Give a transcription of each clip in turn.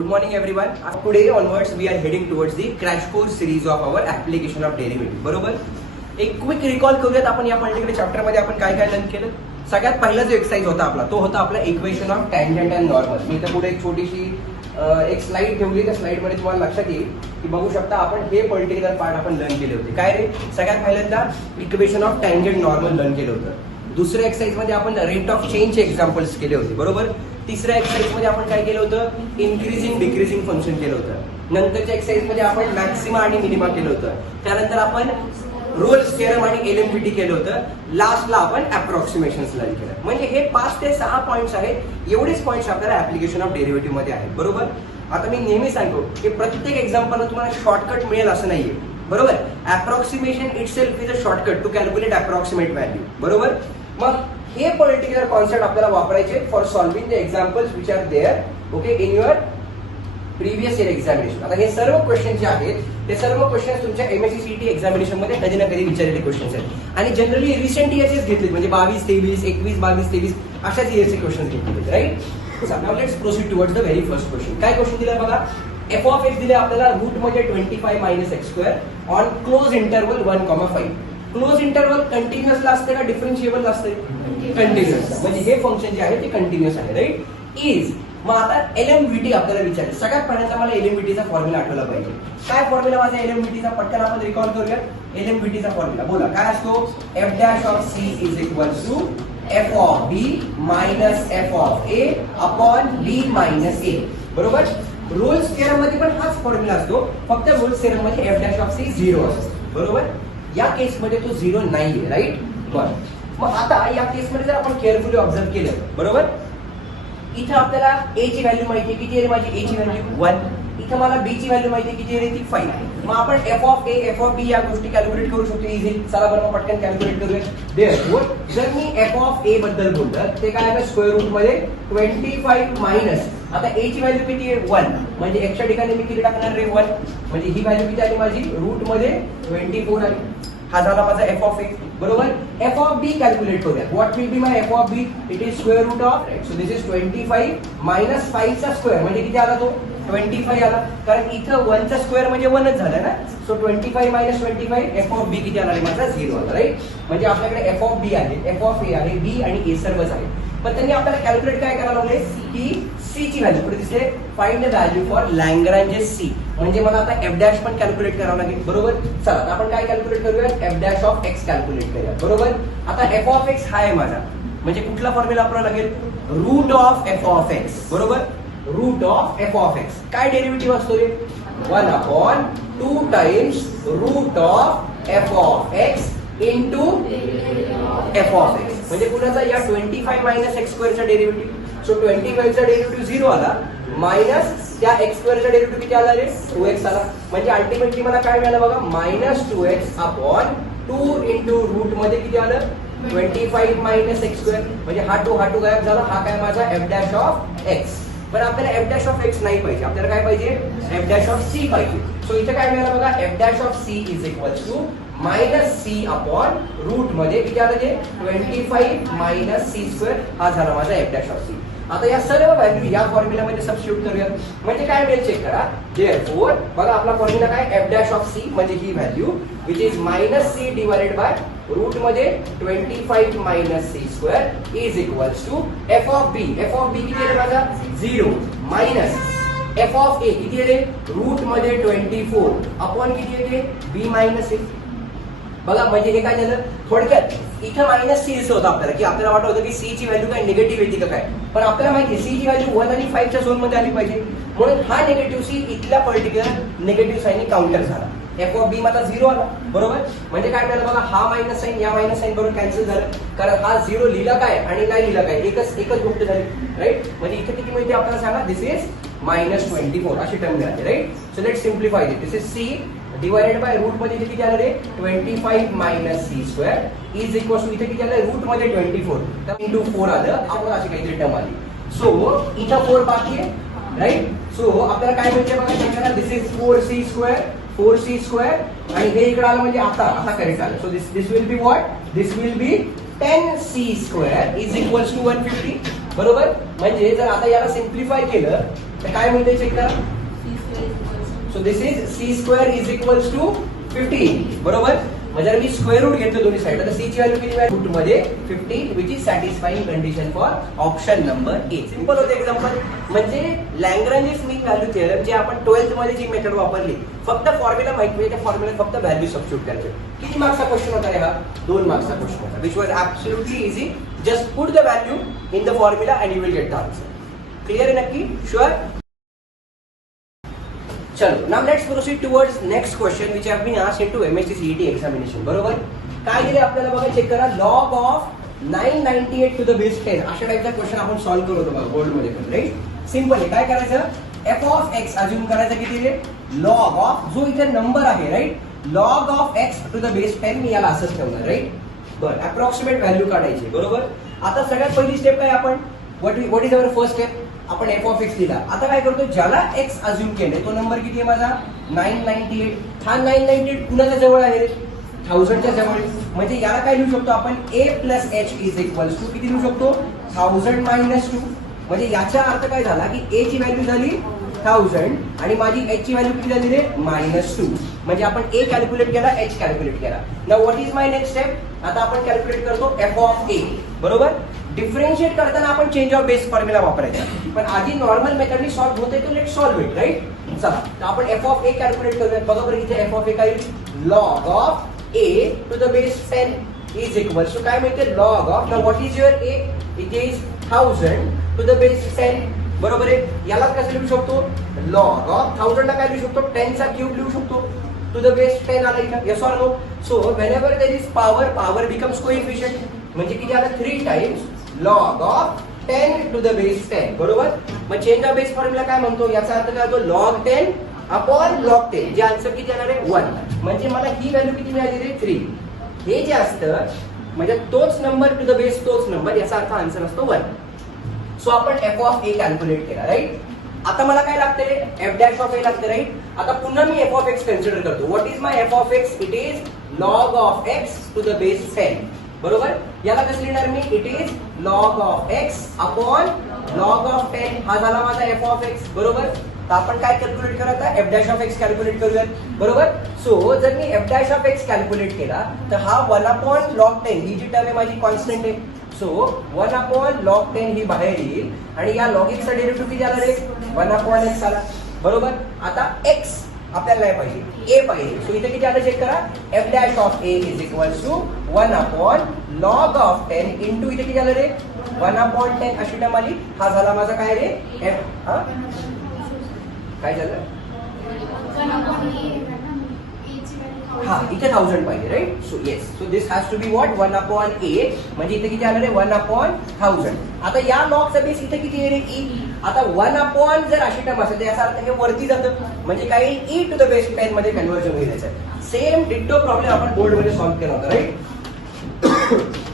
Good morning everyone. Today onwards we are heading towards the crash course series of our application of derivative. बरोबर. एक quick recall करूयात आपण या particular chapter मध्ये आपण काय काय लर्न केलं. सगळ्यात पहिला जो एक्सरसाइज होता आपला तो होता आपला equation of tangent and normal. मी इथे पुढे एक छोटीशी एक स्लाइड ठेवली. त्या स्लाइड मध्ये तुम्हाला लक्षात येईल की बघू शकता आपण हे पर्टिक्युलर पार्ट आपण लर्न केले होते. काय रे, सगळ्यात पहिल्यांदा equation of tangent normal learn केलं होतं. दुसऱ्या एक्सरसाइज मध्ये आपण रेट ऑफ चेंजचे एक्झाम्पल्स केले होते. बरोबर. तिसऱ्या एक्सरसाइज मध्ये आपण काय केलं होतं, इन्क्रीजिंग डिक्रीजिंग फंक्शन केलं होतं. नंतरच्या एक्सरसाइज मध्ये आपण मॅक्सिमा आणि मिनिमा केलं होतं. त्यानंतर आपण रोल्स थेरम आणि एलएमपीटी केलं होतं. लास्टला आपण अप्रॉक्सिमेशन्स लर्न केलं. म्हणजे हे 5 ते 6 पॉइंट्स आहेत. एवढेच पॉइंट्स आपल्याला ऍप्लिकेशन ऑफ डेरिव्हेटिव्ह मध्ये आहेत. बरोबर. आता मी नेहमी सांगतो की प्रत्येक एक्झाम्पलला तुम्हाला शॉर्टकट मिळेल असं नाहीये. बरोबर. Approximation itself is a shortcut to calculate approximate value. बरोबर. मग हे पर्टिक्युलर कॉन्सेप्ट आपल्याला वापरायचे for solving the examples which are there okay in your previous year examination. आता हे सर्व क्वेश्चन जे आहेत ते सर्व क्वेश्चन तुमच्या एमएससी सीईटी एक्झामिनेशन मध्ये कधी ना कधी विचारलेले क्वेश्चन आहेत आणि जनरली रिसेंट इयर्सचे घेतले म्हणजे 22, 23, 21, 22, 23 अशाच इयर्सचे क्वेश्चन घेतले. Right. Now let's proceed towards the very first question. काय क्वेश्चन दिला बघा. एफ ऑफ एक्स दिले आपल्याला रूट मध्ये 25 minus x square on close interval 1,5. Close interval continuous ला असते का डिफरन्शिएबल असते? कंटिन्युअस. म्हणजे हे फंक्शन जे आहे ते कंटिन्युअस आहे. राईट. इज. मग आता एलएमव्हीटी आपल्याला विचारले. सगळ्यात पहिल्यांदा मला एलएमव्हीटीचा फॉर्म्युला आठवला पाहिजे. काय फॉर्म्युला माझा एलएमव्हीटीचा? पटकन आपण रिकॉल करूया. एलएमव्हीटीचा फॉर्म्युला बोला काय असतो. F dash of C is equals to F of B minus F of A upon B minus A. बरोबर. रोल्स थेरम मध्ये पण हाच फॉर्म्युला असतो. फक्त रोल्स थेरम मध्ये एफ डॅश ऑफ सी 0 असतो. बरोबर. या केसमध्ये तो 0 नाहीये. राईट. बरं. मग आता या केसमध्ये जर आपण केअरफुली ऑब्झर्व केलं. बरोबर. इथं आपल्याला ए ची व्हॅल्यू माहिती आहे. किती आहे माझी ए ची व्हॅल्यू 1. इथं मला बी ची व्हॅल्यू माहिती आहे. किती आहे ती 5. मग आपण F of A F of B या गोष्टी कॅल्क्युलेट करू शकतो इझिली. चला बरं पटकन कॅल्क्युलेट करूया. देअरफॉर जर मी एफ ऑफ ए बद्दल बोललं ते काय आहे स्क्वेअर रूट मध्ये 25 मायनस आता ए ची व्हॅल्यू किती आहे 1 म्हणजे एक्सच्या ठिकाणी मी किती टाकणार रे 1 म्हणजे ही व्हॅल्यू किती आली माझी रूट मध्ये 24 आली. हा झाला माझा एफ ऑफ ए. बरोबर. एफ ऑफ बी कॅल्क्युलेट करूया. What will be my F of B. It is square root of so this is 25 minus 5 चा स्क्वेअर म्हणजे किती आला तो 25 आला. कारण इथं 1 चा स्क्वेअर म्हणजे 1च झाला ना. So 25 minus 25 F of B किती आला माझा 0 आला. राईट. म्हणजे आपल्याकडे एफ ऑफ बी आहे एफ ऑफ ए आहे बी आणि ए सर्वच आहे. पण त्यांनी आपल्याला कॅल्क्युलेट काय करायला लागले की सी ची व्हॅल्यू पुढे दिसते find the value for Lagrange's C. म्हणजे मला आता एफ डॅश पण कॅल्क्युलेट करावं लागेल. बरोबर. चला आपण काय कॅल्क्युलेट करूया F dash of x calculate करूया. बरोबर. आता एफ ऑफ एक्स हा आहे माझा म्हणजे कुठला फॉर्म्युला वापरावा लागेल root of F of X. बरोबर. Root of F of X काय डेरिव्हेटिव्ह असतो रे 1/2 times root of F of X into F of X म्हणजे कुणाचा या 25 मायनस एक्स स्क्वेअरचा डेरिव्हेटिव्ह. सो 25 चा डेरिव्हेटिव्ह 0 आला मायनस त्या एक्स स्क्वेअरचा डेरिव्हेटिव्ह किती आला रे 2x आला. म्हणजे अल्टिमेटली मला काय मिळालं बघा minus 2x upon 2 into route मध्ये किती आलं 25 मायनस एक्स स्क्वेअर म्हणजे हा 2 गायब झाला. हा काय माझा एफ डॅश ऑफ एक्स. पण आपल्याला एफ डॅश ऑफ एक्स नाही पाहिजे. आपल्याला काय पाहिजे एफ डॅश ऑफ सी पाहिजे. सो इथे काय मिळालं बघा F dash of C is equals to minus C upon root मध्ये किती आलं ते 25 मायनस सी स्क्वेअर. हा झाला माझा एफ डॅश ऑफ सी. आता या सर्व व्हॅल्यू या फॉर्म्युला मध्ये सबस्टिट्यूट करूया. म्हणजे काय मिळेल चेक करा. देअरफॉर बघा आपला फॉर्म्युला काय एफ डॅश ऑफ सी म्हणजे ही value which is minus C divided by root मध्ये 25 minus C square is equals to F of B. F of B किती आहे माझा 0 मायनस एफ ऑफ ए किती आहे रूट मध्ये 24 अपॉन किती आहे बी मायनस ए. बघा म्हणजे हे काय झालं थोडक्यात इथं मायनस सी दिसत होतं आपल्याला की आपल्याला वाटत होतं की सी ची व्हॅल्यू काय निगेटिव्ह येते का काय. पण आपल्याला माहिती आहे सी ची व्हॅल्यू 1 आणि 5 च्या झोन मध्ये आली पाहिजे. म्हणून हा निगेटिव्ह सी इथल्या पर्टिक्युलर निगेटिव्ह साईन काउंटर झाला. एफ ऑफ बी माझा 0 आला. बरोबर. म्हणजे काय मिळालं बघा हा मायनस साईन या मायनस साईन बरोबर कॅन्सल झालं. कारण हा 0 लिहिला काय आणि नाही लिहिला काय एकच गोष्ट झाली. राईट. म्हणजे इथे किती मिळते आपल्याला सांगा दिस इज मायनस 24 अशी टर्म मिळाली. Right. So let simplify this is C divided by root मध्ये किती आलं रे 25 minus C square is equals to इथे किती आलं रूट मध्ये 24 तर इंटू 4 आलं. आपण अशी काहीतरी टर्म आली. सो इथं 4 बाकी आहे. राईट. सो आपल्याला काय मिळते बघा दिस इज 4c स्क्वेअर आणि हे इकडे आलं म्हणजे आता करेक्ट आलं. So this will be what this will be 10c square is equals to 150. बरोबर. म्हणजे जर आता याला सिम्प्लिफाय केलं तर काय मिळते चेक करा. So this is C square is equals to 15. बरोबर. म्हणजे मी स्क्वेअर रूट घेतलं दोन्ही साईड. आता सी ची व्हॅल्यू किती मिळाली? रूट मध्ये 15 which is satisfying condition for option number A. Simple होते एक्झाम्पल. म्हणजे लॅग्रेंज मीन व्हॅल्यू थेरम जे आपण 12th मध्ये जी मेथड वापरली, फक्त फॉर्म्युला माहिती म्हणजे त्या फॉर्म्युला फक्त व्हॅल्यू सबस्टिट्यूट करायचे. किती मार्क्सचा क्वेश्चन होता रे हा? 2 मार्क्सचा क्वेश्चन होता. Which was absolutely easy. Just put the value in the formula and you will get the answer. Clear आहे नक्की? शुअर? चलो, now let's proceed towards next question which have been asked into MSc CET examination. बरोबर. काय दिले आपल्याला बघा, check करा. log of 998 to the base 10 अशा टाईपचा क्वेश्चन आपण सॉल्व्ह करू होतो बघा बोर्ड मध्ये पण. राईट. सिंपल आहे. काय करायचं? f of x अज्युम करायचं किती रे? log of जो इथे नंबर आहे, right, log of x to the base 10 मी याला असंच ठेवणार. राईट. बरं, अप्रॉक्सिमेट व्हॅल्यू काढायची. बरोबर. आता सगळ्यात पहिली स्टेप काय? आपण what is our first step? आपण एफ ऑफ एक्स दिला. आता काय करतो? ज्याला एक्स अज्युम केले तो नंबर किती आहे माझा? 998. हा 998 कुणाच्या जवळ आहे? 1000 च्या जवळ. म्हणजे याला काय लिहू शकतो आपण? a plus H is equals to किती लिहू शकतो? 1000 मायनस 2. म्हणजे याचा अर्थ काय झाला की a ची व्हॅल्यू झाली 1000 आणि माझी h ची व्हॅल्यू किती झाली रे? -2. म्हणजे आपण a कॅल्क्युलेट केला, h कॅल्क्युलेट केला. Now what is my next step? आता आपण कॅल्क्युलेट करतो f ऑफ a. बरोबर. डिफरेन्शिएट करताना आपण चेंज ऑफ बेस फॉर्म्युला वापरायचा, पण आधी नॉर्मल मेथडनी सॉल्व्ह होते तो लेट सॉल्व्ह इट. राईट. चला, तर आपण एफ ऑफ ए कॅल्क्युलेट करूया. बघा बरं, इथे एफ ऑफ ए काय? Log of A to the base 10 is equal to काय मिळते? Log of. Now what is your A? It is 1000 to the base 10. बरोबर आहे. याला कसं लिहू शकतो? लॉग ऑफ 1000 ला काय लिहू शकतो? 10 चा क्यूब लिहू शकतो. टू द बेस 10 आला इथं. Yes or no? So whenever there is power, power becomes coefficient. म्हणजे किती आला? 3 times log of 10 to the base 10. बरोबर. मग चेंज ऑफ बेस फॉर्म्युला काय म्हणतो? याचा अर्थ काय होतो? log 10 upon log 10. जे आन्सर किती येणार आहे? 1. म्हणजे मला ही व्हॅल्यू किती मिळाली रे? 3. हे जे असतं म्हणजे तोच नंबर टू द बेस तोच नंबर, याचा अर्थ आन्सर असतो 1. सो आपण एफ ऑफ ए कॅल्क्युलेट केला. राईट. आता मला काय लागते रे? एफ डॅश ऑफ ए लागते. राईट. आता पुन्हा मी एफ ऑफ एक्स कन्सिडर करतो. What is my F of x? It is log of x to the base 10. बरोबर. याला कसं लिहिणार मी? It is log of x upon log of 10. हा झाला माझा एफ ऑफ एक्स. बरोबर. तर आपण काय कॅल्क्युलेट करत आहे? F dash of x calculate करूयात. बरोबर. सो जर मी f dash of x calculate केला तर हा 1 अपॉन log 10 ही जी टर्म आहे माझी कॉन्स्टंट आहे. सो 1 अपॉन log 10 ही बाहेर येईल आणि या log x चा डेरिव्हेटिव्ह किती आला रे? 1 अपॉन x आला. बरोबर. आता x आपल्याला नाही पाहिजे, ए पाहिजे. सो इथे किती आलं चेक करा. F dash of A is equals to 1 upon log of 10 into इथे किती आलं रे? 1 अपॉन 10 अशी टर्म आली. हा झाला माझा काय रे? एफ. हा काय झालं? हा इथे 1000 पाहिजे. Right. So yes. So this has to be what? 1 upon a. म्हणजे इथे किती आलं रे? 1 अपॉन 1000. आता या लॉगचा बेस इथे किती आहे रे? ई. आता 1 अपॉन जर अशी टर्म असेल तर याचा अर्थ हे वरती जातं, म्हणजे काय? ई टू द बेस 10 मध्ये कन्व्हर्जन होईल. सेम डिट्टो प्रॉब्लेम आपण बोर्ड मध्ये सॉल्व्ह केला होता. राईट.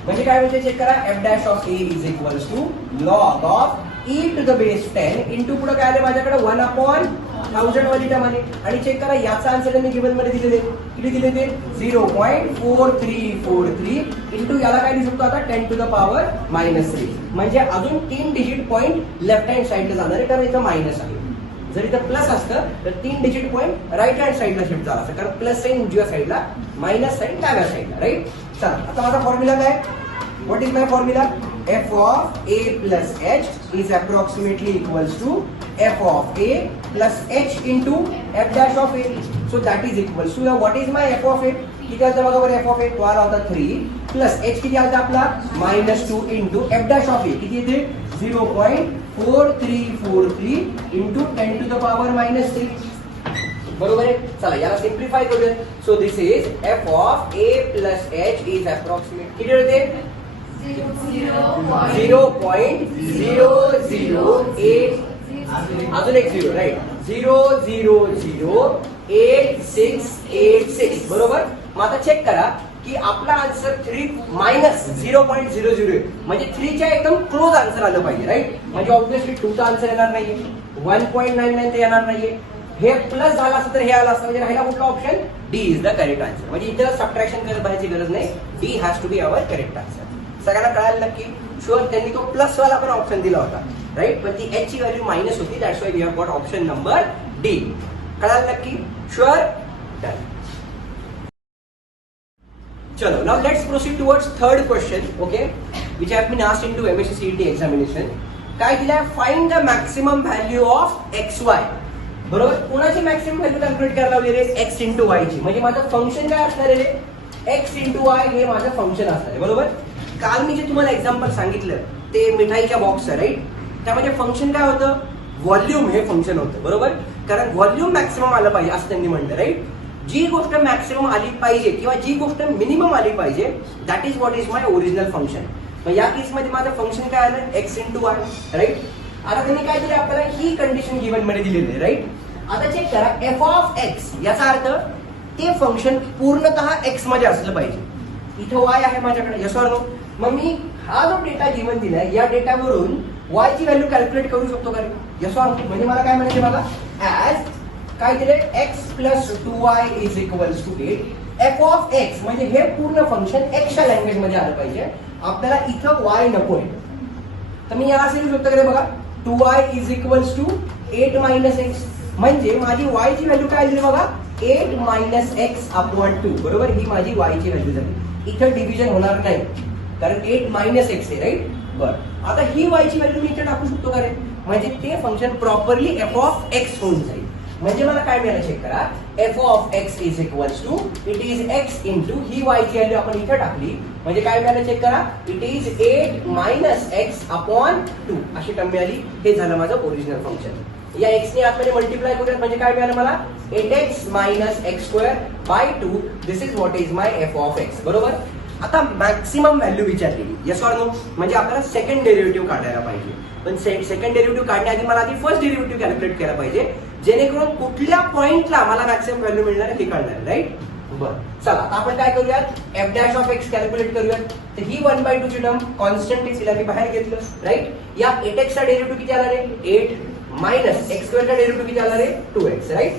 म्हणजे काय म्हणजे चेक करा. F dash of A is equals to log of E to the base 10 into पुढे काय आले माझ्याकडे? 1 अपॉन 1000 वाली टर्म आली. आणि चेक करा याचा आन्सर त्यांनी गिवन मध्ये दिलेले किती दिले ते? 0.4343 इंटू याला काय लिहू शकतो आता? 10 टू द पॉवर -3. म्हणजे अजून 3 डिजिट पॉईंट लेफ्ट हँड साईडला जाणार आहे, कारण इथं मायनस आहे. जर इथं प्लस असतं तर 3 डिजिट पॉईंट राईट हँड साईडला शिफ्ट झाला असतं, कारण प्लस साईन उजव्या साईडला, मायनस साईन डाव्या साईडला. राईट. चला, आता माझा फॉर्म्युला काय? What is my formula? f of a plus h is approximately equals to f of a plus h into f dash of a. So that is equals to, now what is my f of a? किती आलता बघा बरं? f of a तो आला होता 3 plus h किती आलता आपला? -2 into f dash of a किती येते? 0.4343 इंटू 10 टू द पॉवर -3. बरोबर आहे. चला याला सिम्प्लिफाय करूया. So this is f of a plus h is approximate किती होते? 0.008 अजून एक 0. राईट. 0.00866. बरोबर. मग आता चेक करा की आपला आन्सर 3 मायनस 0.00 म्हणजे 3 च्या एकदम क्लोज आन्सर आलं पाहिजे. राईट. म्हणजे ऑब्व्हियसली 2 चा आन्सर येणार नाहीये, 1.99 ते येणार नाहीये. हे प्लस झाला असतं तर हे आलं असतं, म्हणजे राहिला कुठला option? D is the correct answer. म्हणजे इथे सबट्रॅक्शन करत बघायची गरज नाही. D has to be our correct answer. सगळ्यांना कळायला नक्की? शुअर. त्यांनी तो प्लस वाला पण ऑप्शन दिला होता. राईट, पण ती h ची व्हॅल्यू मायनस होती, that's why we have got option number D. कळालं नक्की? शुअर? डन. चलो, now let's proceed towards third question, okay, which have been asked into MSc CET examination. काय दिलाय? Find the maximum value of XY. बरोबर, कोणाची maximum value calculate करायला लावली रे? x into Y ची. म्हणजे माझं फंक्शन काय असणार आहे रे? x इंटू वाय हे माझं फंक्शन असणार आहे. बरोबर, काल मी जे तुम्हाला एक्झाम्पल सांगितलं ते मिठाईच्या बॉक्सचं, राईट, त्यामध्ये फंक्शन काय होतं? व्हॉल्यूम हे फंक्शन होतं. बरोबर, कारण व्हॉल्यूम मॅक्सिमम आलं पाहिजे असं त्यांनी म्हणलं, राईट. जी गोष्ट मॅक्सिमम आली पाहिजे किंवा जी गोष्ट मिनिमम आली पाहिजे, that is what is my original function. मग या केसमध्ये माझं फंक्शन काय आलं? x into y, right. आता त्यांनी काय दिलं आपल्याला? ही कंडिशन गिवन मध्ये दिलेली आहे, राईट. आता चेक करा, f ऑफ x याचा अर्थ ते फंक्शन पूर्णतः x मध्ये असलं पाहिजे. इथं y आहे माझ्याकडे, यस ऑर नो? मग मी हा जो डेटा गिवन दिलाय या डेटावरून y ची व्हॅल्यू कॅल्क्युलेट करू शकतो का? Yes or no? म्हणजे मला काय म्हणायचे बघा, ऍज काय दिले? x plus 2y is equals to 8. f of x म्हणजे हे पूर्ण फंक्शन x च्या लँग्वेज मध्ये आलं पाहिजे. आपल्याला इथं y नकोय, तर मी याला असे लिहू शकतो का बघा, 2y is equals to 8 minus x. म्हणजे माझी y ची व्हॅल्यू काय दिली बघा? 8 मायनस x अपॉन 2. बरोबर, ही माझी y ची व्हॅल्यू झाली. इथं डिव्हिजन होणार नाही कारण 8 मायनस x आहे, राईट. बरं, आता ही y ची व्हॅल्यू मी इथे टाकू शकतो का रे? म्हणजे ते function properly f of x होऊन जाईल. म्हणजे मला काय मिळालं? चेक करा, f of x is equals to it is x into ही y ची व्हॅल्यू आपण इथे टाकली, म्हणजे काय मिळालं? चेक करा, it is 8 minus x upon 2 अशी टर्म मिळाली. हे झालं माझं ओरिजिनल फंक्शन. या x ने आतमध्ये मल्टिप्लाय करूयात म्हणजे काय मिळालं मला? 8x minus x square by 2. This is what is my f of x. बरोबर, आता मॅक्सिमम व्हॅल्यू विचारलेली, यस ऑर नो? म्हणजे आपल्याला सेकंड डेरिव्हेटिव्ह काढायला पाहिजे. पण सेकंड डेरिव्हेटिव्ह काढण्याआधी मला आधी फर्स्ट डेरिव्हेटिव्ह कॅल्क्युलेट केला पाहिजे, जेणेकरून कुठल्या पॉइंटला मला मॅक्सिमम व्हॅल्यू मिळणार हे कळणार, राईट. बरं, चला आता आपण काय करूयात? f dash of x calculate करूयात. तर ही 1/2 ची टर्म कॉन्स्टंट x मी बाहेर घेतलं, राईट. या 8x चा डेरिव्हेटिव्ह किती आला रे? 8 मायनस x स्क्वेअर चा डेरिव्हेटिव्ह किती आला रे? 2x, right.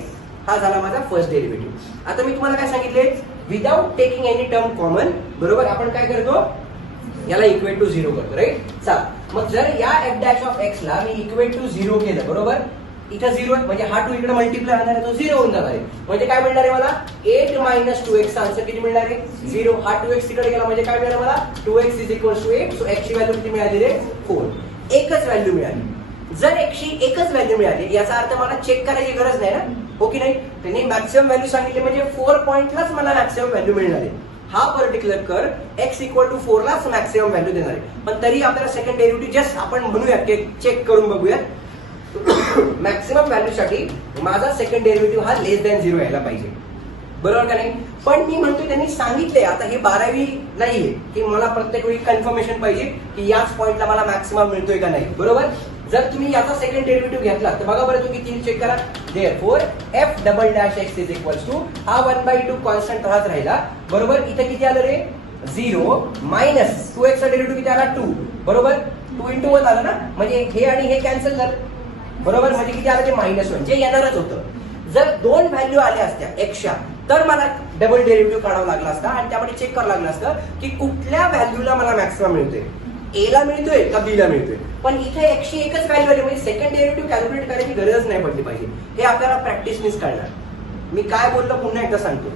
हा झाला माझा फर्स्ट डेरिव्हेटिव्ह. आता मी तुम्हाला काय सांगितले? Without taking any term common. बरोबर, आपण काय करतो? याला इक्वेट टू 0 करतो, राईट. चला, मग जर या f डॅश ऑफ x ला मी इक्वेट टू 0 केलं, बरोबर, इथं 0 आहे म्हणजे हा 2 इकडे मल्टिप्लाय होणार आहे, तो 0 होऊन जाणार आहे. म्हणजे काय मिळणार आहे मला? 8 मायनस 2x चा आन्सर किती मिळणार आहे? 0. हा 2x तिकडे गेला म्हणजे काय मिळालं मला? 2x is equals to 8. So x ची व्हॅल्यू किती मिळाली रे? 4. एकच व्हॅल्यू मिळाली. जर x ची एकच व्हॅल्यू मिळाली याचा अर्थ मला चेक करायची गरज नाही ना, हो की नाही? त्यांनी मॅक्सिमम व्हॅल्यू सांगितली म्हणजे 4 पॉइंटलाच मला मॅक्सिमम व्हॅल्यू मिळणार आहे. हा पर्टिक्युलर कर x इक्वल टू 4 लाच मॅक्सिमम व्हॅल्यू देणार आहे. पण तरी आपल्याला सेकंड डेरिव्हेटिव्ह जस्ट आपण म्हणूयात की चेक करून बघूयात. मॅक्सिमम व्हॅल्यू साठी माझा सेकंड डेरिव्हेटिव्ह हा लेस दॅन 0 यायला पाहिजे, बरोबर का नाही? पण मी म्हणतो त्यांनी सांगितले, आता हे 12वी नाहीये की मला प्रत्येक वेळी कन्फर्मेशन पाहिजे की याच पॉइंटला मला मॅक्सिमम मिळतोय का नाही. बरोबर, जर तुम्ही याचा सेकंड डेरिव्हेटिव्ह घेतला तर बघा बरं तुम्ही किती चेक करा. Therefore f double dash x is equals to हा 1/2 कॉन्स्टंट राहत राहिला, बरोबर. इथे किती आलं रे? 0 मायनस 2x चा डेरिव्हेटिव्ह किती आला? 2. बरोबर, 2 इंटू 1 आलं ना, म्हणजे हे आणि हे कॅन्सल झालं. बरोबर, म्हणजे किती आलं? ते -1 जे येणारच होतं. जर 2 व्हॅल्यू आल्या असत्या x तर मला डबल डेरिव्हेटिव्ह काढावा लागला असता आणि त्यामध्ये चेक करावं लागलं असतं की कुठल्या व्हॅल्यूला मला मॅक्सिमम मिळतोय, a ला मिळतोय का b ला मिळतोय. पण इथे x ची एकच व्हॅल्यू आली म्हणजे सेकंड डेरिव्हेटिव्ह कॅल्क्युलेट करायची गरज नाही पडली पाहिजे. हे आपल्याला प्रॅक्टिसनीच कळणार. मी काय बोललो पुन्हा एकदा सांगतो.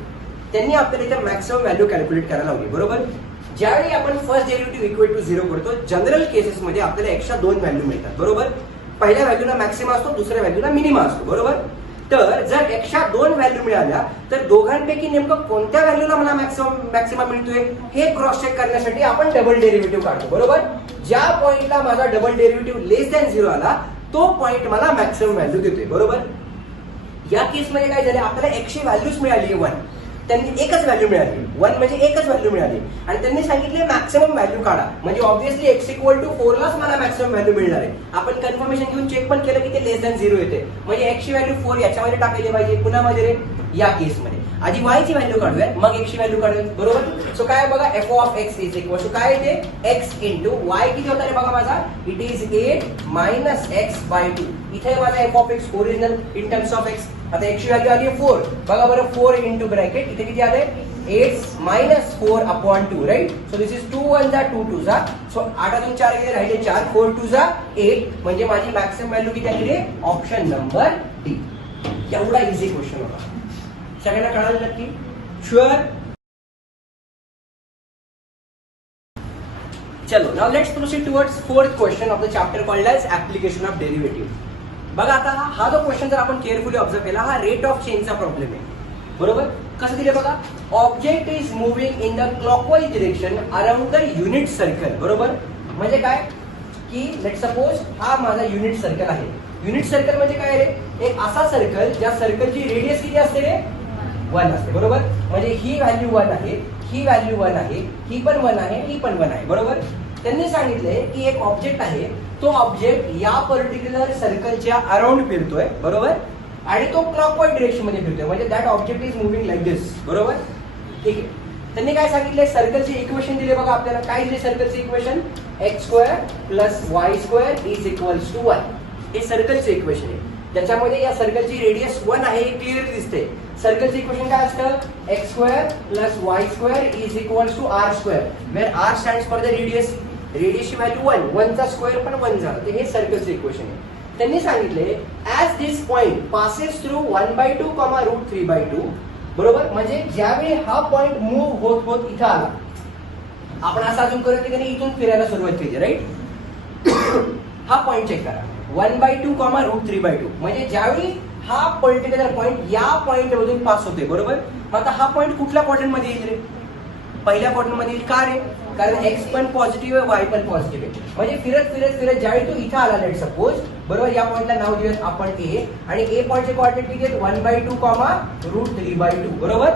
त्यांनी आपल्याला इथे मॅक्सिमम व्हॅल्यू कॅल्क्युलेट करायला लावली, बरोबर. ज्यावेळी आपण फर्स्ट डेरिव्हेटिव्ह इक्वेट टू 0 करतो, जनरल केसेस मध्ये आपल्याला x च्या 2 व्हॅल्यू मिळतात, बरोबर. पहिल्या व्हॅल्यूला मॅक्सिमम असतो, दुसऱ्या व्हॅल्यूला मिनिमम असतो, बरोबर. तर जर x च्या 2 व्हॅल्यू मिळाल्या तर दोघांपैकी नेमकं कोणत्या व्हॅल्यूला मला मॅक्सिमम मिळतोय हे क्रॉस चेक करण्यासाठी आपण डबल डेरिव्हेटिव्ह काढतो, बरोबर. ज्या पॉइंटला माझा डबल डेरिव्हेटिव्ह लेस दॅन 0 आला तो पॉइंट मला मॅक्सिमम व्हॅल्यू देतोय, बरोबर. या केसमध्ये काय झालं? आपल्याला x ची व्हॅल्यूच मिळाली 1. त्यांनी एकच व्हॅल्यू मिळाली 1 म्हणजे एकच व्हॅल्यू मिळाली आणि त्यांनी सांगितले मॅक्सिमम व्हॅल्यू काढा. म्हणजे ऑब्व्हियसली x इक्वल टू 4 लाच मला मॅक्सिमम व्हॅल्यू मिळणार आहे. आपण कन्फर्मेशन घेऊन चेक पण केलं की ते लेस दॅन 0 येते, म्हणजे x ची व्हॅल्यू 4 याच्यामध्ये टाकायची पाहिजे. पुन्हामध्ये रे या केसमध्ये आधी y ची व्हॅल्यू काढूया मग x ची व्हॅल्यू काढूया, बरोबर. सो काय बघा, f of x is equal to काय येते? x इंटू y किती होता रे बघा माझा? It is 8 minus x by 2. इथे माझा f of x original in terms of x. आता x ची व्हॅल्यू आली 4. बघा बरं, 4 इंटू ब्रॅकेट इथे किती आले? 8 minus 4 upon 2, right? So this is 2 1 जा 2 2 जा. So 8 4 गेले राहिले 4, 4 2 जा 8 म्हणजे माझी मॅक्सिमम व्हॅल्यू किती आली रे? Option number D. एवढा इझी क्वेश्चन होता. सगळ्यांना कळालं नक्की? शुअर? चलो now let's proceed towards fourth question of the chapter called as application of derivative. बघा आता हा जो क्वेश्चन जर आपण केअरफुली ऑब्झर्व केला, हा रेट ऑफ चेंजचा प्रॉब्लेम आहे. बरोबर? कसं दिले बघा, object is moving in the clockwise direction around the unit circle. बरोबर? म्हणजे काय की लेट सपोज हा माझा युनिट सर्कल आहे. युनिट सर्कल म्हणजे काय रे? एक असा सर्कल ज्या सर्कलची रेडियस किती असते रे? 1 असते. बरोबर? म्हणजे ही व्हॅल्यू 1 आहे, ही व्हॅल्यू 1 आहे, ही पण 1 आहे, ही पण 1 आहे. बरोबर? त्यांनी सांगितले की एक ऑब्जेक्ट आहे, तो ऑब्जेक्ट या पर्टिक्युलर सर्कलच्या अराउंड फिरतोय. बरोबर? आणि तो क्लॉकवाईज डिरेक्शन मध्ये फिरतोय, म्हणजे that object is moving like this. बरोबर? ठीक आहे. त्यांनी काय सांगितले? सर्कलचे इक्वेशन दिले बघा आपल्याला. काय दिले सर्कलचे equation? x square plus y square is equals to 1. हे सर्कलचे इक्वेशन आहे, ज्याच्यामध्ये या सर्कलची रेडियस 1 आहे हे क्लिअरली दिसते. सर्कलचे इक्वेशन काय असतं? x square plus y square is equals to r square, where r stands for the radius. रेडियसची व्हॅल्यू 1, 1 चा स्क्वेअर पण 1 झालं. तर हे सर्कलचे इक्वेशन आहे. त्यांनी सांगितले as this point passes through 1/2 comma root 3/2. बरोबर? म्हणजे ज्यावेळी हा पॉइंट मूव्ह होत होत इथं आला, आपण असं अजून करत की त्याने इथून फिरायला सुरुवात केली, राईट? हा पॉइंट चेक करा, 1/2 कॉमा रूट 3/2. म्हणजे ज्यावेळी हा पर्टिक्युलर पॉइंट या पॉइंट मधून पास होते. बरोबर? मग आता हा पॉइंट कुठल्या क्वाड्रंट मध्ये येईल रे? पहिल्या क्वाड्रंट मध्ये येईल. का रे? कारण एक्स पण पॉझिटिव्ह आहे, वाय पण पॉझिटिव्ह आहे. म्हणजे फिरत फिरत फिरत ज्यावेळी तो इथं आला, लेट सपोज. बरोबर? या पॉइंटला नाव देऊयात आपण ए, आणि ए पॉइंटचे कोऑर्डिनेट किती आहेत? 1/2 कॉमा रूट 3/2. बरोबर?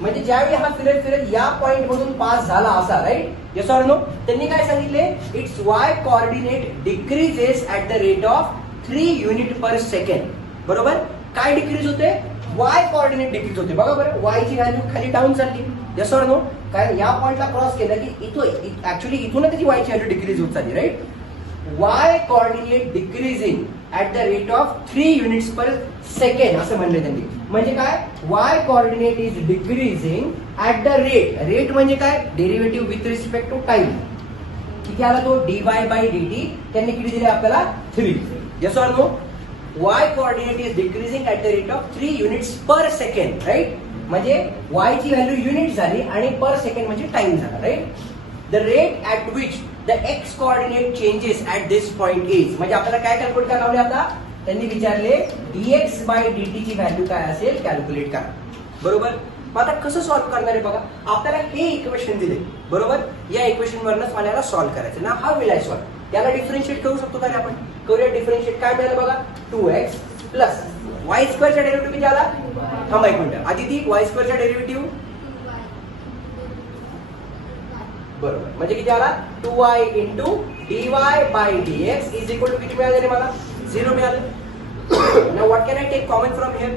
म्हणजे ज्यावेळी हा फिरत फिरत या पॉइंट मधून पास झाला असा, राईट? Yes or no? त्यांनी काय सांगितले? It's Y coordinate decreases at the rate of 3 unit per second. बरोबर? काय डिक्रीज होते? वाय कोऑर्डिनेट डिक्रीज होते. बघा बरं, वाय ची व्हॅल्यू खाली डाऊन चालली. Yes or no? कारण या पॉइंटला क्रॉस केला की इथं ऍक्च्युली इथून त्याची वाय ची व्हॅल्यू डिक्रीज होत चालली, right? Y coordinate decreasing at the rate of 3 units per second असं म्हणले त्यांनी. म्हणजे काय? Y coordinate is decreasing at the rate म्हणजे काय? Derivative with respect to time. किती आला तो? dy by dt. त्यांनी किती दिले आपल्याला? 3. Yes or no? y coordinate is decreasing at the rate of 3 units per second, right? म्हणजे y ची व्हॅल्यू युनिट झाली आणि पर सेकंड म्हणजे टाइम झाला, right? The rate at which the x coordinate changes at this point is, म्हणजे आपल्याला काय calculate करावं लागेल आता? त्यांनी विचारले dx by dt ची व्हॅल्यू काय असेल कॅल्क्युलेट करा. बरोबर? मग आता कसं सॉल्व्ह करणार आहे बघा. आपल्याला हे इक्वेशन दिले. बरोबर? या इक्वेशन वरनच मला याला सॉल्व्ह करायचं ना. हा विल आय सॉल्व्ह. याला डिफरन्शिएट करू शकतो का आपण? करूया डिफरन्शिएट. काय मिळालं बघा? 2x प्लस y स्क्वेअरचा डेरिव्हेटिव्ह किती आला? थांबा एक मिनिट. आदिती, y स्क्वेअरचा डेरिव्हेटिव्ह बरोबर म्हणजे किती आला? 2y into dy by dx is equal to किती मिळाले मला? 0 मिळालं. Now what can I take common from here?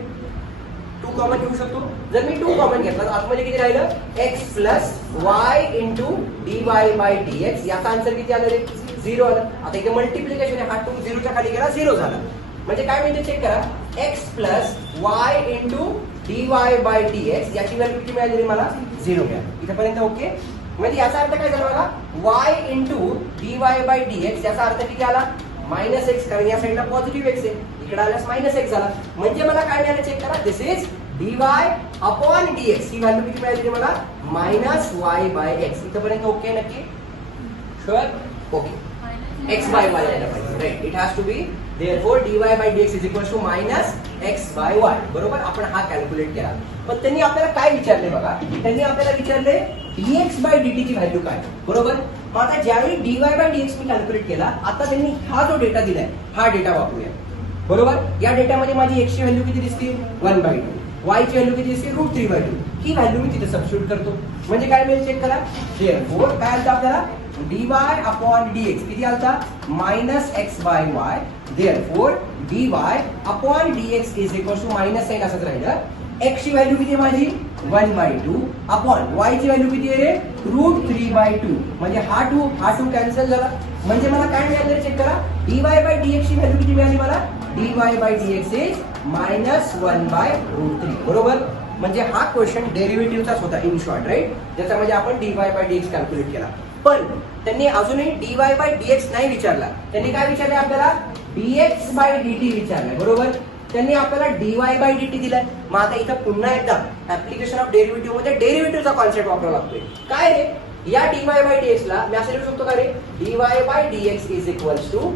2 common घेऊ शकतो. जर मी 2 कॉमन घेतला तर आतमध्ये किती राहिलं? x plus y into dy by dx. याचा आन्सर किती आलं रे? 0 आलं. आता इथे मल्टिप्लिकेशन आहे, हा 2 0च्या खाली गेला, 0 झाला. म्हणजे काय म्हणजे चेक करा, x plus y into dy by dx याची व्हॅल्यू किती मिळाली मला? 0 मिळाली. इथेपर्यंत ओके? म्हणजे याचा अर्थ काय झाला बघा? y into dy by dx याचा अर्थ किती आला? -x. कारण या साईडला पॉझिटिव्ह x आहे, इकडे आल्यास -x झाला. म्हणजे मला काय मिळालं चेक करा, this is dy upon dx. ही व्हॅल्यू किती मिळाली मला? -y by x. इथेपर्यंत ओके नक्की? Sure? Okay. x by y यायला पाहिजे, right? It has to be therefore dy by dx is equal to -x by y. बरोबर? आपण हा कॅल्क्युलेट केला. पण त्यांनी आपल्याला काय विचारले बघा? त्यांनी आपल्याला विचारले dx by dt ची व्हॅल्यू काय? बरोबर? मग आता ज्यावेळी dy by dx me calculate केला, आता त्यांनी हा जो डेटा दिलाय हा डेटा वापरूया. बरोबर? या डेटामध्ये माझी x ची व्हॅल्यू किती दिसते? 1/2. y ची व्हॅल्यू किती दिसते? √3/2. ही व्हॅल्यू मी तिथे सबस्टिट्यूट करतो. म्हणजे काय मिळेल चेक करा. therefore काय आलं आपल्याला? dy upon dx किती आलता? -x by y. therefore dy upon dx is equal to -sin असंच राहिलं. x ची व्हॅल्यू किती आहे माझी? 1/2 अपॉन y ची व्हॅल्यू किती आहे रे? √3/2. म्हणजे हा 2 कॅन्सल झाला. म्हणजे मला काय मिळालं चेक करा. dy by dx ची व्हॅल्यू किती मिळाली मला? dy by dx is -1/√3. बरोबर? म्हणजे हा क्वेश्चन डेरिव्हेटिव्हचाच होता इन शॉर्ट, राईट, ज्याच्यामध्ये आपण dy/dx कॅल्क्युलेट केला. पण त्यांनी अजूनही dy/dx नाही विचारला, त्यांनी काय विचारलं आपल्याला, dx/dt विचारलंय, बरोबर. त्यांनी आपल्याला dy/dt दिलाय. मग आता इथं पुन्हा एकदा ऍप्लिकेशन ऑफ डेरिव्हेटिव्ह मध्ये डेरिव्हेटिव्हचा कॉन्सेप्ट वापरावा लागतोय. काय रे, या dy/dx ला मी असं लिहू शकतो का रे, dy/dx is equals to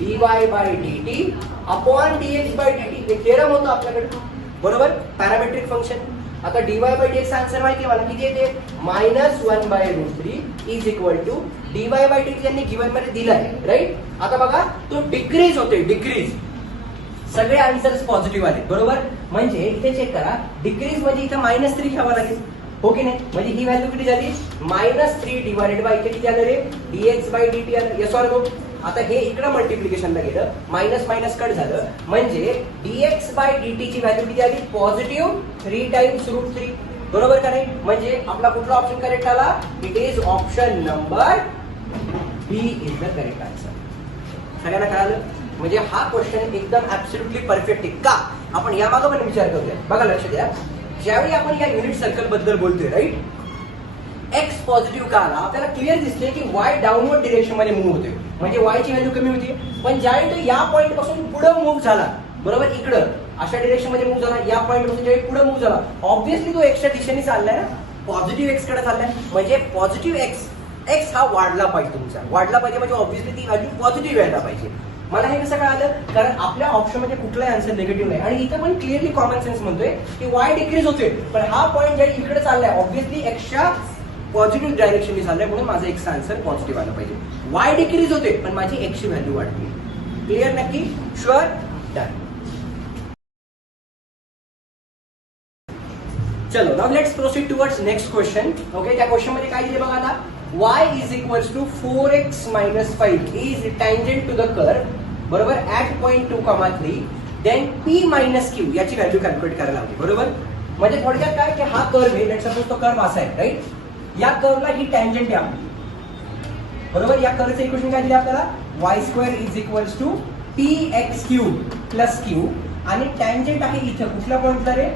dy/dt upon dx/dt. हे थेरम होतं आपल्याकडे, बरोबर, पॅरामेट्रिक फंक्शन. आता dy/dx आन्सर माहिती आहे मला, किती येते, -1/√3 इज इक्वल टू dy/dt त्यांनी गिवन मध्ये दिलाय, राईट. आता बघा तो डिक्रीज होते, डिक्रीज. सगळे आन्सर्स पॉझिटिव्ह आले, बरोबर. म्हणजे इथे चेक करा, डिक्रीज मध्ये इथं -3 घ्यावा लागेल, हो की नाही. म्हणजे ही व्हॅल्यू किती झाली, -3 डिवाइडेड बाय इथे किती आलं रे, dx/dt आलं. Yes or no. आता हे इकडं मल्टिप्लिकेशनला गेलं, मायनस मायनस कट झालं, म्हणजे dx/dt ची व्हॅल्यू किती आली, पॉझिटिव्ह 3 टाइम्स √3, बरोबर का नाही. म्हणजे आपला कुठला ऑप्शन करेक्ट आला, it is option number B is the correct answer. सगळ्यांना कळालं. म्हणजे हा क्वेश्चन एकदम ऍब्सोल्युटली परफेक्ट आहे. का, आपण यामागे पण विचार करूया. बघा, लक्ष द्या, ज्यावेळी आपण या युनिट सर्कल बद्दल बोलतोय, राईट, एक्स पॉझिटिव्ह का आला, आपल्याला क्लिअर दिसते की वाय डाऊनवर्ड डिरेक्शन मध्ये मूव्ह होते, म्हणजे वाय ची व्हॅल्यू कमी होती. पण ज्यावेळी तो या पॉईंट पासून पुढे मूव्ह झाला, बरोबर, इकडं अशा डिरेक्शन मध्ये मूव्ह झाला, या पॉईंट पासून ज्यावेळी पुढे मूव्ह झाला, ऑब्व्हियसली तो एक्सच्या दिशेने चाललाय ना, पॉझिटिव्ह एक्स कडे चाललाय. म्हणजे पॉझिटिव्ह एक्स हा वाढला पाहिजे, तुमचा वाढला पाहिजे, म्हणजे ऑब्व्हियसली ती व्हॅल्यू पॉझिटिव्ह यायला पाहिजे. मला हे कसं कळालं, कारण आपल्या ऑप्शन मध्ये कुठलाही आन्सर निगेटिव्ह नाही. आणि इथं पण क्लिअरली कॉमन सेन्स म्हणतोय की वाय डिक्रीज होते, पण हा पॉईंट ज्यावेळी इकडे चाललाय, ऑब्व्हियसली एक्सच्या पॉझिटिव्ह डायरेक्शनने चाललाय, म्हणून माझा एक्सचा आन्सर पॉझिटिव्ह आला पाहिजे. वाय डिक्रीज होते, पण माझी एक्सची व्हॅल्यू वाढली. क्लिअर, नक्की, शुअर, डन. चलो, now let's proceed towards next question. Okay, त्या क्वेश्चन मध्ये काय दिले बघा आता, y is equals to 4x minus 5 is tangent to the curve, बरोबर, at point 2,3, then p minus q याची व्हॅल्यू कॅल्क्युलेट करायला हवी, बरोबर. म्हणजे थोडक्यात काय की हा कर्व आहे, लेट्स सपोज तो कर्व असा आहे, राईट. या कर्वला ही टँजंट आहे, बरोबर. या कर्वचं इक्वेशन काय दिलं आपल्याला, y² is equals to px³ plus q, आणि टँजंट आहे इथं कुठल्या पॉईंटला रे,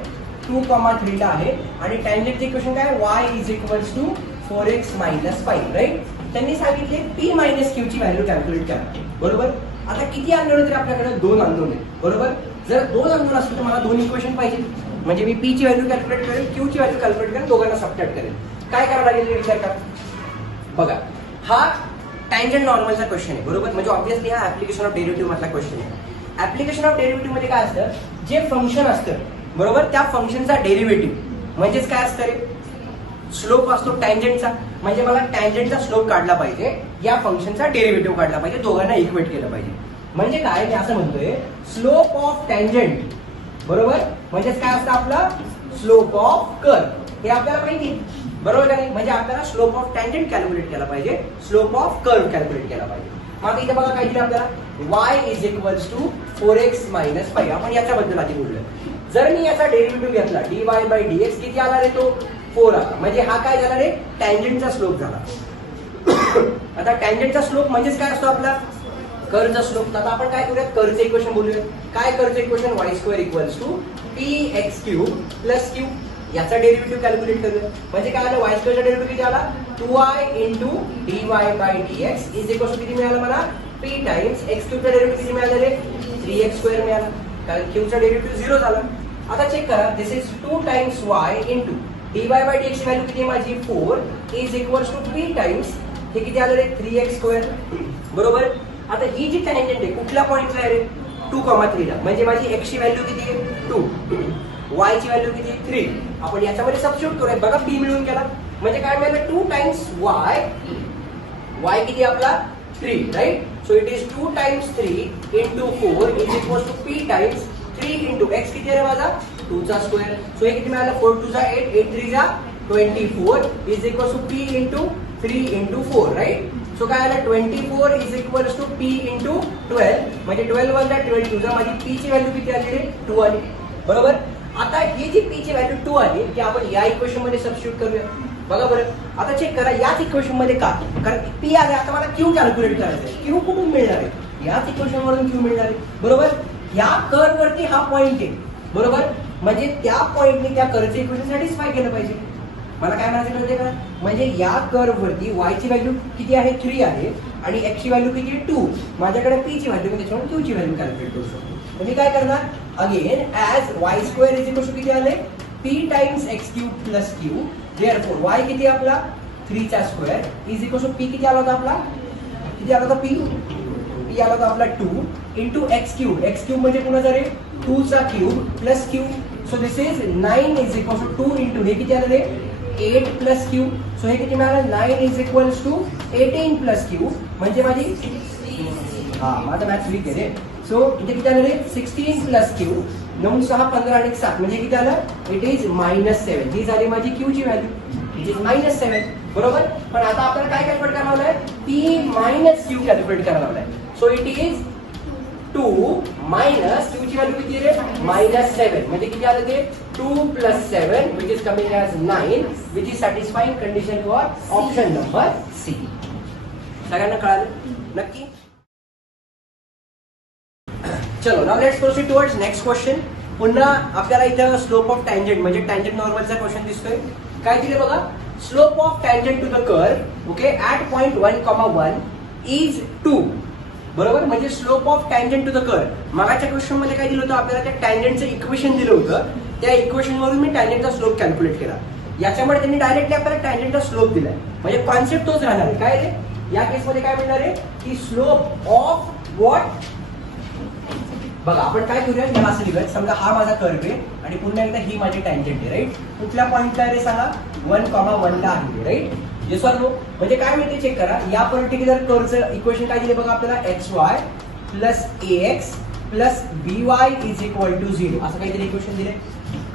2,3 ला आहे. आणि टँजंटचं इक्वेशन काय, y is equals to 4x minus 5, right. त्यांनी सांगितले p minus q ची व्हॅल्यू कॅल्क्युलेट करा, बरोबर. आता किती अननोन आहेत आपल्याकडे, 2 अननोन आहेत, बरोबर. जर 2 अननोन असतील तर मला 2 इक्वेशन पाहिजे, म्हणजे मी p ची व्हॅल्यू कॅल्क्युलेट करेल, q ची व्हॅल्यू कॅल्क्युलेट करेल, दोघांना सबट्रॅक्ट करेल. काय करावं लागेल विचार करा. बघा, हा टँजंट नॉर्मलचा क्वेश्चन आहे, बरोबर. म्हणजे ऑब्व्हियसली हा ऍप्लिकेशन ऑफ डेरिव्हेटिव्ह मधला क्वेश्चन आहे. ऍप्लिकेशन ऑफ डेरिव्हेटिव्ह मध्ये काय असतं, जे फंक्शन असतं, बरोबर, त्या फंक्शनचा डेरिव्हेटिव्ह म्हणजेच काय असतं रे, स्लोप असतो टँजंटचा. म्हणजे मला टँजंटचा स्लोप काढला पाहिजे, या फंक्शनचा डेरिव्हेटिव्ह काढला पाहिजे, दोघांना इक्वेट केलं पाहिजे. म्हणजे काय, मी असं म्हणतोय, स्लोप ऑफ टँजंट, बरोबर, म्हणजेच काय असतं आपलं, स्लोप ऑफ कर्व, हे आपल्याला माहिती, बरोबर का नाही. म्हणजे आपल्याला स्लोप ऑफ टँजंट कॅल्क्युलेट केला पाहिजे, स्लोप ऑफ कर्व कॅल्क्युलेट केला पाहिजे. मग इथे बघा काय दिलं आपल्याला, y is equals to 4x minus 5. आपण याच्याबद्दल आधी बोललो. जर मी याचा डेरिव्हेटिव्ह घेतला, dy/dx किती आला रे, तो 4 आला. म्हणजे हा काय झाला रे, टँजंटचा स्लोप झाला. आता टँजंटचा स्लोप म्हणजेच काय असतो आपला, कर्वचा स्लोप. आता आपण काय करूया, कर्वचे इक्वेशन बोलूया. काय कर्वचे equation, y² equals to px³ plus q. याचा डेरिव्हेटिव्ह कॅल्क्युलेट करूया. म्हणजे काय आलं, y² चा डेरिव्हेटिव्ह किती आला, 2i into dy/dx is equals to किती मिळालं मला, p टाइम्स x³ चा डेरिव्हेटिव्ह किती मिळालं रे, 3x² मिळाला, कारण q चा डेरिव्हेटिव्ह 0 झाला. आता चेक करा, this is 2 times y into dy/dx ची व्हॅल्यू किती आहे माझी, 4 is equals to p times हे किती आलं रे, 3x², बरोबर. आता ही जी टँजंट आहे कुठल्या पॉइंटला आहे रे, 2,3 ला. म्हणजे माझी x ची व्हॅल्यू किती आहे, 2, y ची व्हॅल्यू किती, 3. आपण याच्यामध्ये सबस्टिट्यूट करूया. बघा, p मिळून गेला. म्हणजे काय मिळालं, 2 टाइम्स y किती आपला 3, right. So it is 2 times 3 into 4 is equals to p times 3 into x किती आहे माझा, 2 चा स्क्वेअर. सो हे किती मिळालं, 4 2 जा 8, 8 3 जा 24 is equals to p into 3 into 4, right. So काय आलं, 24 is equals to p into 12. म्हणजे 12 1 जा 22 जा, माझी p ची व्हॅल्यू किती आली रे, 2 आली, बरोबर. आता ही जी p ची व्हॅल्यू 2 आली ती आपण या इक्वेशन मध्ये सबस्टिट्यूट करूया. बघा बरं, आता चेक करा याच इक्वेशन मध्ये का, कारण p आले, आता मला q कॅल्क्युलेट करायचं आहे. q कुठून मिळणार आहे, याच इक्वेशन वरून q मिळणार आहे, बरोबर. या कर्व वरती हा पॉइंट आहे, बरोबर. म्हणजे त्या पॉईंटने त्या कर्वचे इक्वेशन सॅटिस्फाय केलं पाहिजे. मला काय म्हणायचं कळते का? म्हणजे या कर्व वरती y ची व्हॅल्यू किती आहे 3 आहे आणि x ची व्हॅल्यू किती आहे 2. माझ्याकडे p ची व्हॅल्यू त्याच्यामुळे q ची व्हॅल्यू कॅल्क्युलेट करू शकतो. तर मी काय करणार again as y² is equal to किती आले p times x³ plus q. Therefore y किती आपला 3 चा square is equal to p किती आला होता आपला किती आला होता p आला होता आपला 2 इंटू x³ म्हणजे कुणाचा रे 2 चा cube plus q. So this is 9 is equal to 2 into हे किती आलं रे 8 प्लस क्यू. सो हे किती मिळालं 9 is equals to 18 plus q म्हणजे माझी माझा मॅथ्स वीक आहे रे. सो इथे किती आलं रे 16 प्लस क्यू 9 6 15 आणि 7 म्हणजे किती आलं इट इज -7. ही झाली माझी क्यू ची व्हॅल्यू इट इज -7 बरोबर. पण आता आपल्याला काय कॅल्क्युलेट करावं आहे p मायनस क्यू कॅल्क्युलेट करावं आहे. So it is 2 minus Q ची व्हॅल्यू किती रे -7 म्हणजे किती आलं ते 2 plus 7 which is coming as 9 which is satisfying condition for option number C. सगळ्यांना कळालं नक्की. चलो now let's proceed towards next question. पुन्हा आपल्याला इथं स्लोप ऑफ टँजंट म्हणजे टँजंट नॉर्मलचा क्वेश्चन दिसतोय. काय दिले बघा slope of tangent to the curve okay at point 1,1 is 2 बरोबर. म्हणजे slope of tangent to the curve मागाच्या क्वेश्चन मध्ये काय दिलं होतं आपल्याला त्या टँजंटचं इक्वेशन दिलं होतं. त्या इक्वेशन वरून मी टँजंटचा स्लोप कॅल्क्युलेट केला. याच्यामुळे त्यांनी डायरेक्टली आपल्याला टँजंटचा स्लोप दिलाय म्हणजे कॉन्सेप्ट तोच राहणार आहे. काय रे या केसमध्ये काय म्हणणार आहे की स्लोप ऑफ व्हॉट बघा आपण काय करूया याला असं लिहूया. समजा हा माझा कर्व आहे आणि पुन्हा एकदा ही माझी टँजंट आहे राईट. कुठल्या पॉईंटला रे सांगा 1,1 ला आहे राईट. Yes or no. म्हणजे काय मिळते चेक करा. या पर्टिक्युलर कर्वचं इक्वेशन काय दिले बघा आपल्याला xy plus ax plus by is equal to 0 असं काहीतरी इक्वेशन दिले.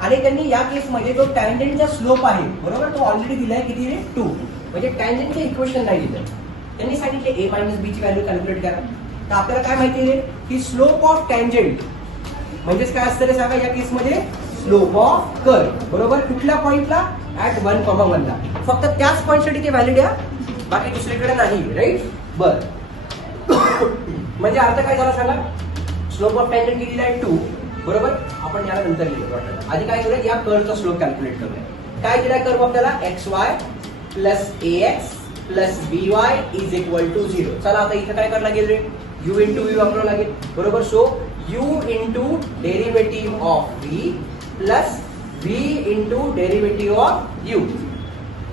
आणि त्यांनी या केसमध्ये जो टँजंटचा स्लोप आहे बरोबर तो ऑलरेडी दिलाय किती रे 2 म्हणजे टँजंटचे इक्वेशन नाही दिलं. त्यांनी सांगितले a मायनस b ची व्हॅल्यू कॅल्क्युलेट करा. तर आपल्याला काय माहिती आहे की स्लोप ऑफ टँजंट म्हणजेच काय असतं रे सांगा या केसमध्ये स्लोप ऑफ कर्व बरोबर. कुठल्या पॉइंटला ऍट 1,1 ला. फक्त त्याच पॉइंटसाठी ते व्हॅलिड आहे बाकी दुसरीकडे नाही राईट. बर म्हणजे अर्थ काय झाला सांगा स्लोप ऑफ टँजंट दिलेला आहे 2 बरोबर. आपण याला नंतर लिहिलं वाटतं. आधी काय करूया या कर्वचा स्लोप कॅल्क्युलेट करूया. काय दिलाय कर्व आपल्याला xy plus ax plus by is equal to 0. चला आता इथं काय करायला लागेल रे u इंटू v वापरावं लागेल बरोबर. So u into derivative of v plus v into derivative of u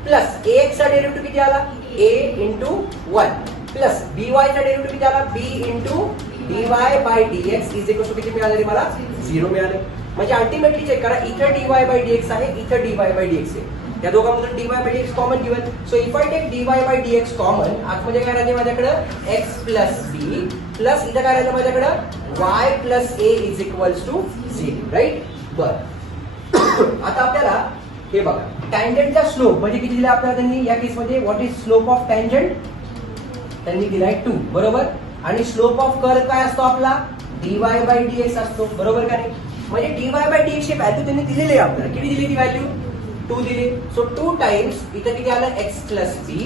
plus ax चा डेरिव्हेटिव्ह किती आला a इंटू 1 प्लस by चा डेरिव्हेटिव्ह किती आला b into dy by dx is equal to किती मिळाले मला 0 मिळाले. म्हणजे अल्टिमेटली चेक करा इथं dy बाय dx आहे इथं dy बाय dx आहे. त्या दोघांमधून dy by dx common given. So if I take dy by dx common आतमध्ये काय राहते माझ्याकडे x प्लस b प्लस इथं काय राहतं माझ्याकडे y plus a is equals to 0 right. बर आता आपल्याला हे बघा टँजंटचा स्लोप म्हणजे किती दिला आपल्याला त्यांनी या केसमध्ये what is slope of tangent त्यांनी दिलाय 2 बरोबर. आणि स्लोप ऑफ कर्व काय असतो आपला dy बाय dx असतो बरोबर का नाही. म्हणजे dy बाय dx ची व्हॅल्यू त्यांनी दिलेली आहे आपल्याला. किती दिली ती व्हॅल्यू 2 दिली. सो 2 टाइम्स इथं किती आलं x plus b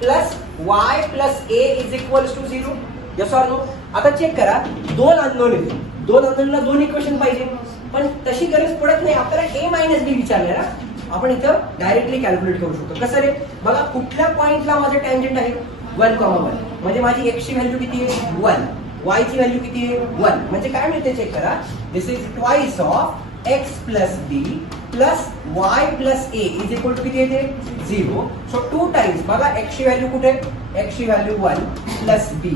plus y plus a is equals to 0. Yes or no. आता चेक करा दोन अननोन आहेत. दोन अननोनला दोन इक्वेशन पाहिजे पण तशी गरज पडत नाही. आपल्याला a मायनस b विचारलं ना आपण इथं डायरेक्टली कॅल्क्युलेट करू शकतो. कसं रे बघा कुठल्या पॉइंटला माझं टँजंट आहे 1,1 म्हणजे माझी x ची व्हॅल्यू किती आहे 1 y ची व्हॅल्यू किती आहे 1 म्हणजे काय मिळते चेक करा this is twice of x plus b plus y plus a is equal to किती येते 0. सो 2 टाइम्स बघा x ची व्हॅल्यू कुठे x ची value 1 plus b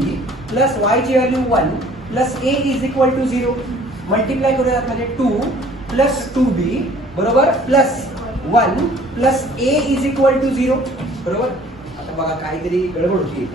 plus y ची value 1 plus a is equal to 0. Multiply करूया म्हणजे 2 plus 2b बरोबर plus 1 plus a is equal to 0 बरोबर. आता बघा काहीतरी गडबड होती.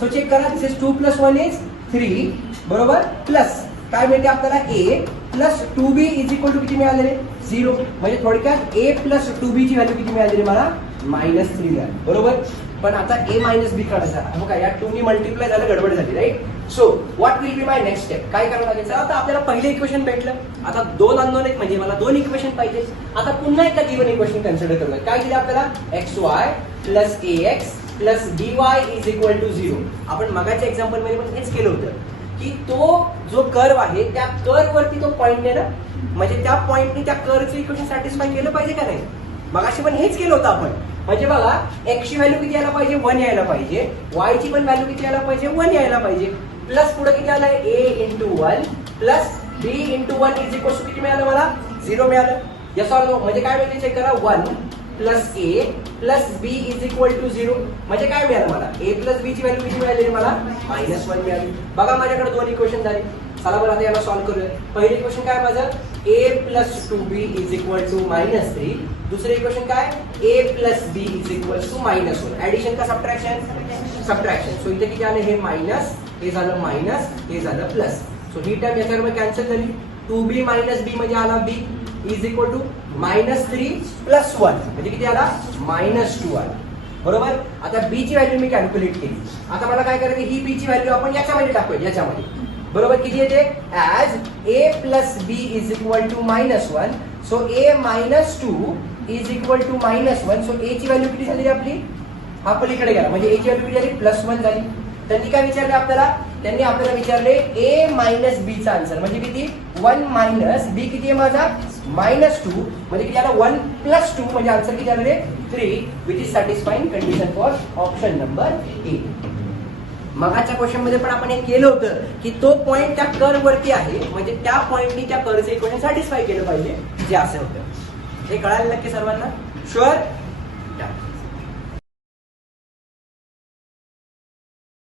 सो चेक करा दिस इज 2 प्लस 1 इज 3 बरोबर प्लस काय मिळते आपल्याला a plus 2b is equal to किती मिळाले 0. म्हणजे थोडक्यात a प्लस 2b ची व्हॅल्यू किती मिळाली मला -3 मिळाली बरोबर. पण आता a मायनस b काढायचा बघा या 2 नी मल्टिप्लाय झालं गडबड झाली right. So what will be my next step काय करावं लागेल. आता आपल्याला पहिले इक्वेशन भेटलं. आता दोन अननोन आहेत म्हणजे मला दोन इक्वेशन पाहिजे. आता पुन्हा एकदा गिवन इक्वेशन कन्सिडर करूया. काय दिलं आपल्याला xy plus ax plus dy is equal to 0. आपण मगाच्या एक्झाम्पल मध्ये पण हेच केलं होतं की तो जो कर्व आहे त्या कर्व वरती तो पॉइंट आहे ना म्हणजे त्या पॉईंटनी त्या कर्वचं इक्वेशन सॅटिस्फाय केलं पाहिजे का नाही? मगाशी पण हेच केलं होतं आपण. म्हणजे बघा x ची व्हॅल्यू किती यायला पाहिजे? 1 यायला पाहिजे. y ची पण व्हॅल्यू किती यायला पाहिजे? 1 यायला पाहिजे. प्लस पुढे किती आलंय? a × 1 plus b × 1 is equal to किती मिळालं मला? 0 मिळालं. Yes or no? म्हणजे काय म्हणजे चेक करा, 1 plus a plus b is equal to 0. म्हणजे काय मिळालं मला? a प्लस b ची व्हॅल्यू किती मिळाली मला? -1 मिळाली. बघा माझ्याकडे दोन इक्वेशन झाले. चला बरं आता याला सॉल्व्ह करूया. पहिलं इक्वेशन काय माझं? a plus 2b is equal to -3. दुसरं इक्वेशन काय? a plus b is equal to -1. Addition का सबट्रॅक्शन? सबट्रॅक्शन. सो इथे किती आलं? हे मायनस, हे झालं मायनस, हे झालं प्लस. सो ही टर्म याच्यावर कॅन्सल झाली. 2b मायनस b म्हणजे आला b is equal to -3 plus 1 म्हणजे किती आला? -2 आला. बरोबर. आता b ची व्हॅल्यू मी कॅल्क्युलेट केली. आता मला काय करायचं? ही b ची व्हॅल्यू आपण याच्यामध्ये टाकूया, याच्यामध्ये. बरोबर. किती येते? As a plus b is equal to -1. So a minus 2 is equal to -1. So a ची व्हॅल्यू किती झाली आपली? हा पलीकडे गेला म्हणजे a ची व्हॅल्यू किती झाली? +1 झाली. त्यांनी काय विचारले आपल्याला? त्यांनी आपल्याला विचारले a मायनस b चा आन्सर म्हणजे किती? 1 मायनस b किती आहे माझा? -2 म्हणजे किती आला? 1 + 2 म्हणजे आन्सर किती आलं रे? 3 which is satisfying condition for option number A. मगाच्या क्वेश्चन मध्ये पण आपण हे केलं होतं की तो पॉईंट त्या कर्व वरती आहे म्हणजे त्या पॉईंटनी त्या कर्वचे इक्वेशन सॅटिस्फाय केलं पाहिजे, जे असं होतं. हे कळायला नक्की सर्वांना? शुअर?